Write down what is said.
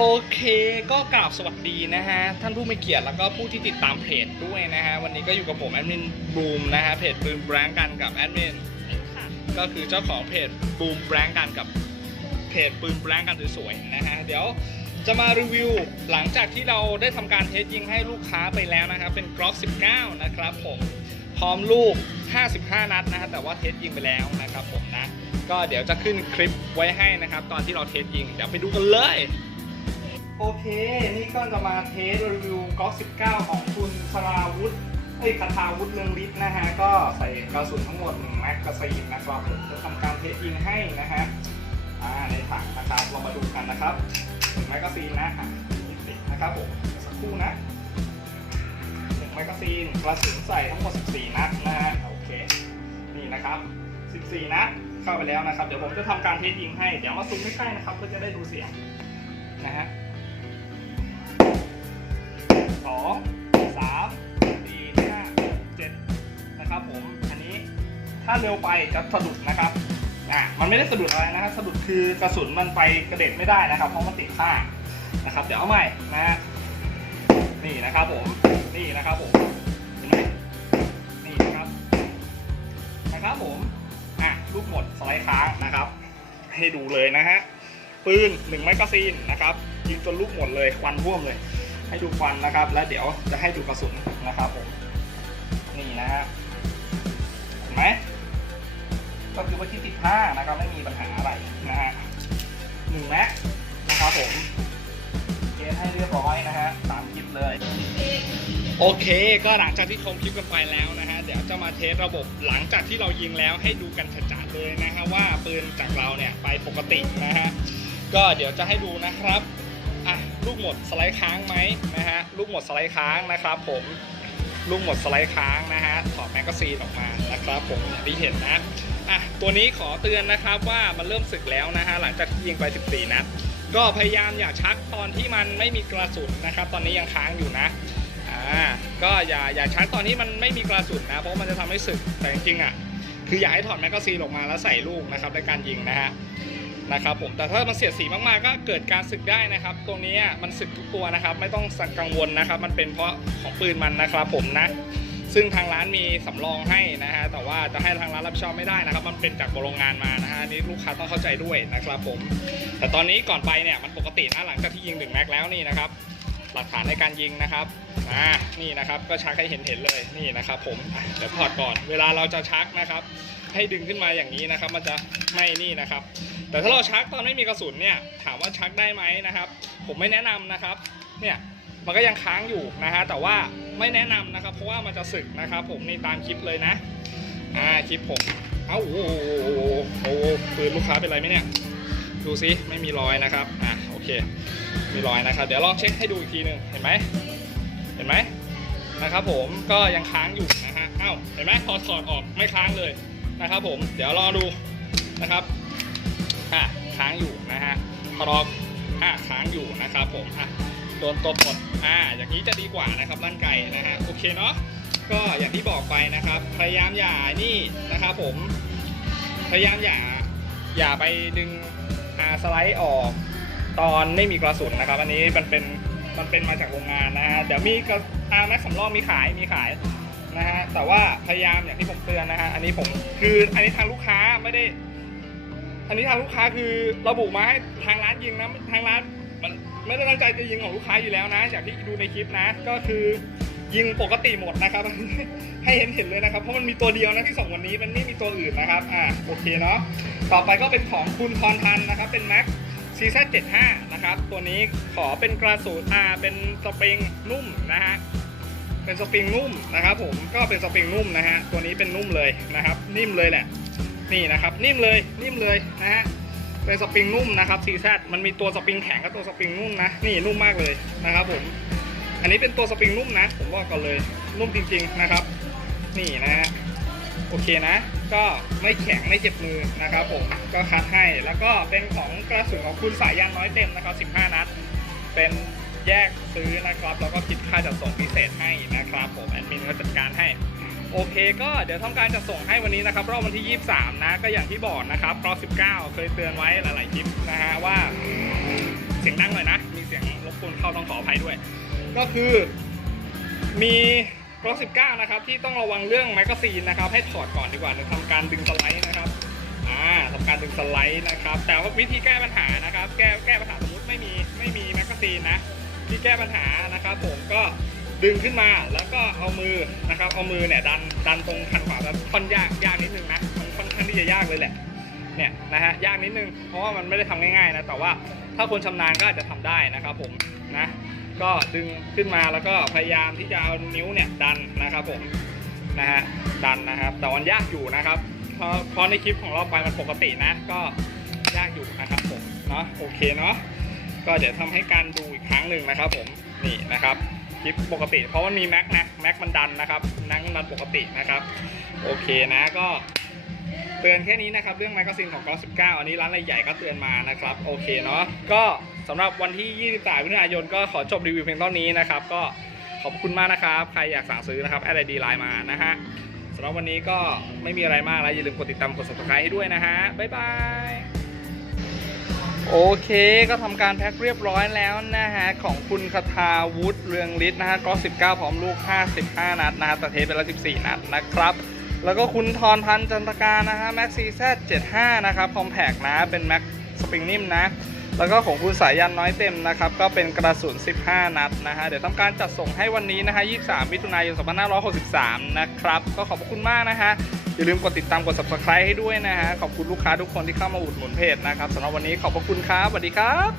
โอเคก็กราบสวัสดีนะฮะ ท่านผู้มีเกียรติแล้วก็ผู้ที่ติดตามเพจด้วยนะฮะ วันนี้ก็อยู่กับผมแอดมินบูมนะฮะ เพจบูมแบงกันกับแอดมินค่ะก็คือเจ้าของเพจบูมแบงกันกับเพจบูมแบงกันสวยๆนะฮะ เดี๋ยวจะมารีวิวหลังจากที่เราได้ทำการเทสยิงให้ลูกค้าไปแล้วนะครับ เป็นกรอก19 นะครับผมพร้อมลูก 55 นัดนะฮะแต่ว่าเทสยิงไปแล้วนะครับผมนะ ก็เดี๋ยวจะขึ้นคลิปไว้ให้นะครับ ตอนที่เราเทสยิง เดี๋ยวไปดูกันเลย โอเค นี่ก็จะมาเทสรีวิวก๊อก 19 ของคุณสราวุธเอ้ยคาทาวุธเรืองฤทธิ์นะฮะ ก็ใส่กระสุนทั้งหมด1แม็กกาซีนนะครับผมจะทำการเทสยิงให้นะฮะ อ่า ในถังนะครับ เรามาดูกันนะครับ1แม็กกาซีนนะอะติดนะครับผม สักครู่นะ1แม็กกาซีนกระสุนใส่ทั้งหมด 14 นัดนะฮะ โอเค นี่นะครับ 14 นัดเข้าไปแล้วนะครับ เดี๋ยวผมจะทำการเทสยิงให้ เดี๋ยวมาซูมใกล้ๆนะครับ เพื่อจะได้ดูเสียงนะฮะ สองสามสี่ห้าเจ็ดนะครับผม อันนี้ถ้าเร็วไปจะสะดุดนะครับ อะ มันไม่ได้สะดุดอะไรนะครับ สะดุดคือกระสุนมันไปกระเด็นไม่ได้นะครับ เพราะมันติดผ้างนะครับ เดี๋ยวเอาใหม่นะฮะนี่นะครับผม นี่นะครับผม เห็นไหมนี่นะครับ นะครับผม อะ ลูกหมดสไลด์ค้างนะครับ ให้ดูเลยนะฮะ ปืนหนึ่งแมกกาซีนนะครับ ยิงจนลูกหมดเลย ควันท่วมเลย ให้ดูควันนะครับ แล้วเดี๋ยวจะให้ดูกระสุนนะครับผมนี่นะฮะเห็นไหมก็คือว่าที่ติดผ้านะครับไม่มีปัญหาอะไรนะฮะหนึ่งแม็กนะครับผมเทสให้เรียบร้อยนะฮะตามคลิปเลย โอเค ก็หลังจากที่ชมคลิปกันไปแล้วนะฮะเดี๋ยวจะมาเทสระบบหลังจากที่เรายิงแล้วให้ดูกันจัดๆเลยนะฮะว่าปืนจากเราเนี่ยไปปกตินะฮะก็เดี๋ยวจะให้ดูนะครับ ลูกหมดสไลด์ค้างไหมนะฮะลูกหมดสไลด์ค้างนะครับ ผมลูกหมดสไลด์ค้างนะฮะถอดแมกกาซีนออกมานะครับผมอย่างที่เห็นนะอะตัวนี้ขอเตือนนะครับว่ามันเริ่มสึกแล้วนะฮะหลังจากที่ยิงไป 14นัดก็พยายามอย่าชักตอนที่มันไม่มีกระสุนนะครับ ตอนนี้ยังค้างอยู่นะอ่าก็อย่าอย่าชักตอนที่มันไม่มีกระสุนนะเพราะมันจะทำให้สึกแต่จริงๆอะคืออยากให้ถอดแมกกาซีนออกมาแล้วใส่ลูกนะครับในการยิงนะฮะ นะครับผมแต่ถ้ามันเสียดสีมากๆ ก็เกิดการสึกได้นะครับตรงนี้มันสึกทุกตัวนะครับ ไม่ต้องกังวลนะครับ มันเป็นเพราะของปืนมันนะครับผมนะซึ่งทางร้านมีสำรองให้นะฮะแต่ว่าจะให้ทางร้านรับผิดชอบไม่ได้นะครับ มันเป็นจากโรงงานมานะฮะนี่ลูกค้าต้องเข้าใจด้วยนะครับผม แต่ตอนนี้ก่อนไปเนี่ยมันปกตินะหลังจากที่ยิงหนึ่งแม็กแล้วนี่นะครับ หลักฐานในการยิงนะครับอ่านี่นะครับก็ชักให้เห็นเห็นๆเลยนี่นะครับผมอะเดี๋ยวถอดก่อน เวลาเราจะชักนะครับ ให้ดึงขึ้นมาอย่างนี้นะครับ มันจะไม่นี่นะครับ แต่ถ้าเราชักตอนไม่มีกระสุนเนี่ยถามว่าชักได้ไหมนะครับ ผมไม่แนะนำนะครับเนี่ยมันก็ยังค้างอยู่นะฮะแต่ว่าไม่แนะนำนะครับ เพราะว่ามันจะสึกนะครับ ผมนี่ตามคลิปเลยนะอ่าคลิปผมเอ้าโอ้โหปืนลูกค้าเป็นไรไหมเนี่ย ดูซิไม่มีรอยนะครับอะ เคมีรอยนะครับ เดี๋ยวลองเช็คให้ดูอีกทีหนึ่งเห็นไหมเห็นไหมนะครับ ผมก็ยังค้างอยู่นะฮะเอ้าเห็นไหมพอถอดออกไม่ค้างเลยนะครับ ผมเดี๋ยวรอดูนะครับอะค้างอยู่นะฮะพอรออะค้างอยู่นะครับ ผมอะโดนตบหมดอ่าอย่างนี้จะดีกว่านะครับร่างไก่นะฮะโอเคเนาะก็อย่างที่บอกไปนะครับ พยายามอย่านี่นะครับ ผมพยายามอย่าอย่าไปดึงอาสไลด์ออก ตอนไม่มีกระสุนนะครับ อันนี้มันเป็นมันเป็นมาจากโรงงานนะฮะเดี๋ยวมีกระอาแม็กสำรองมีขายมีขายนะฮะแต่ว่าพยายามอย่างที่ผมเตือนนะฮะอันนี้ผมคืออันนี้ทางลูกค้าไม่ได้ อันนี้ทางลูกค้าคือระบุมาให้ทางร้านยิงนะทางร้านไม่ได้ตั้งใจจะยิงของลูกค้าอยู่แล้วนะอย่างที่ดูในคลิปนะ ก็คือยิงปกติหมดนะครับ ให้เห็นเห็นเลยนะครับ เพราะมันมีตัวเดียวนะที่ส่งวันนี้มันไม่มีตัวอื่นนะครับอ่าโอเคเนาะต่อไปก็เป็นของคุณพรพันธ์นะครับ เป็นแม็ก ซีซั่น75 นะครับ ตัวนี้ขอเป็นกระสุนอ่าเป็นสปริงนุ่มนะฮะ เป็นสปริงนุ่มนะครับผม ก็เป็นสปริงนุ่มนะฮะ ตัวนี้เป็นนุ่มเลยนะครับ นิ่มเลยแหละ นี่นะครับ นิ่มเลย นิ่มเลยนะฮะ เป็นสปริงนุ่มนะครับซีซัมันมีตัวสปริงแข็งกับตัวสปริงนุ่มนะ นี่นุ่มมากเลยนะครับผม อันนี้เป็นตัวสปริงนุ่มนะ ผมบอกก่อนเลย นุ่มจริง ๆนะครับ นี่นะฮะ โอเคนะ ก็ไม่แข็งไม่เจ็บมือนะครับผมก็คัดให้แล้วก็เป็นของกระสุนของคุณสายยานน้อยเต็มนะครับ 15 นัด เป็นแยกซื้อนะครับแล้วก็คิดค่าจัดส่งพิเศษให้นะครับ ผมแอดมินก็จัดการให้ โอเค ก็เดี๋ยวทำการจัดส่งให้วันนี้นะครับรอบวันที่ 23 นะ ก็อย่างที่บอกนะครับรอบ19 เคยเตือนไว้หลายๆคลิปนะฮะว่า เสียงดังหน่อยนะ มีเสียงรบกวนเข้าต้องขออภัยด้วย ก็คือมี กล้อง19 นะครับ ที่ต้องระวังเรื่องแมกกาซีนนะครับ ให้ถอดก่อนดีกว่าทำการดึงสไลด์นะครับอ่าทำการดึงสไลด์นะครับ แต่ว่าวิธีแก้ปัญหานะครับ แก้แก้ปัญหาสมมติไม่มีไม่มีแมกกาซีนนะที่แก้ปัญหานะครับ ผมก็ดึงขึ้นมาแล้วก็เอามือนะครับ เอามือเนี่ยดันดันตรงคันขวาแบบค่อนยากยากนิดนึงนะมันค่อนข้างที่จะยากเลยแหละเนี่ยนะฮะยากนิดนึงเพราะว่ามันไม่ได้ทำง่ายๆนะแต่ว่าถ้าคนชำนาญก็อาจจะทำได้นะครับผมนะ ก็ดึงขึ้นมาแล้วก็พยายามที่จะเอานิ้วเนี่ยดันนะครับผมนะฮะดันนะครับ แต่มันยากอยู่นะครับเพราะเพราะในคลิปของเราไปมันปกตินะก็ยากอยู่นะครับผมเนาะโอเคเนาะก็เดี๋ยวทำให้การดูอีกครั้งหนึ่งนะครับ ผมนี่นะครับคลิปปกติ เพราะมันมีแม็กนะแม็กมันดันนะครับแม็กมันดันปกตินะครับ โอเคนะก็เตือนแค่นี้นะครับ เรื่องแมกกาซีนของกอ19อันนี้ร้านรายใหญ่ก็เตือนมานะครับ โอเคเนาะก็ สำหรับวันที่ 23มิถุนายนก็ขอจบรีวิวเพียงเท่านี้นะครับ ก็ขอบคุณมากนะครับ ใครอยากสั่งซื้อนะครับแอดไอดีไลน์มานะฮะสำหรับวันนี้ก็ไม่มีอะไรมากแล้ว อย่าลืมกดติดตามกด subscribe ให้ด้วยนะฮะ บ๊ายบาย โอเคก็ทำการแพ็คเรียบร้อยแล้วนะฮะ ของคุณคทาวุฒิเรืองฤทธิ์นะฮะก็19 พร้อมลูก 55 นัดนะฮะแต่เทปไปแล้ว 14 นัดนะครับ แล้วก็คุณทรพันจันตการนะฮะแม็กซีแซ75 นะครับคอมแพกนะ เป็นแม็กสปริงนิ่มนะ แล้วก็ของคุณสายันน้อยเต็มนะครับก็เป็นกระสุน 15 นัดนะฮะเดี๋ยวทำการจัดส่งให้วันนี้นะฮะ 23 มิถุนายน 2563 นะครับ ก็ขอบพระคุณมากนะฮะ อย่าลืมกดติดตามกด subscribe ให้ด้วยนะฮะ ขอบคุณลูกค้าทุกคนที่เข้ามาอุดหนุนเพจนะครับสำหรับวันนี้ขอบพระคุณครับสวัสดีครับ